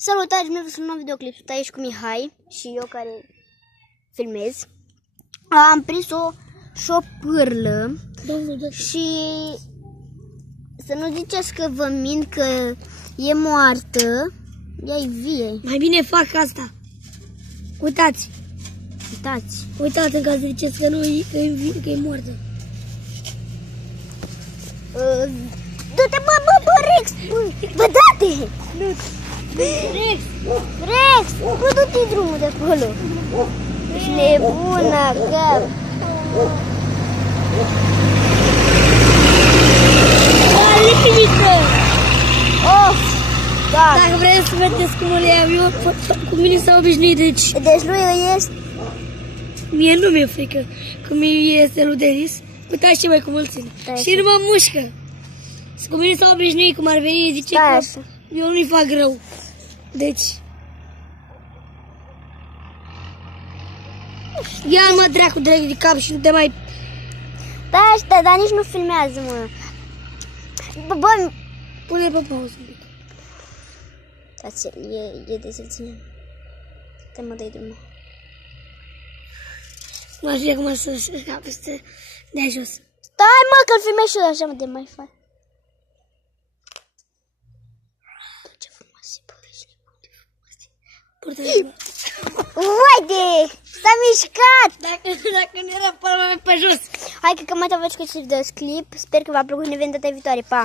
Salutare, bine v-am un nou videoclip. Sunt aici cu Mihai și eu care filmez. Am prins o șopârlă și să nu ziceți că vă mint că e moartă. Ea e vie. Mai bine fac asta. Uitați. Uitați. Uitați în caz de ziceți că nu că e moartă. Du-te, bă, Rex! Bă, da-te! Rex! Rex! Bă, du-te drumul de acolo! Ești nebună, cap! Limită! Of! Da! Dacă vreți să vedeți cum le iau eu, cu mine s-au obișnuit, deci... Deci lui este... Mie nu mi-e frică, că mie este lui Denis. Uitați ce mai cum îl țin. Și nu mă mușcă. Cu mine s-au obișnuit, cum ar veni, zice că așa. eu nu-i fac rău. Deci... Ia-mă dracu direct de cap și nu te mai... Da, asta, dar nici nu filmează, mă. Bă, Pune pe pauză un pic. dați-l, e de să-l ținem. Te mă dai drumul. Nu aș vrea cum să scape să dea jos. Stai, mă, că-l filmezi și eu așa, mă, de mai fac. Ce frumoase, bă, ești nebun de frumoase. Purtă-te. Uite, s-a mișcat! Dacă nu era palma mea pe jos. Hai că cam atât vă faceți clip. Sper că v-a plăcut, ne vedem data viitoare. Pa!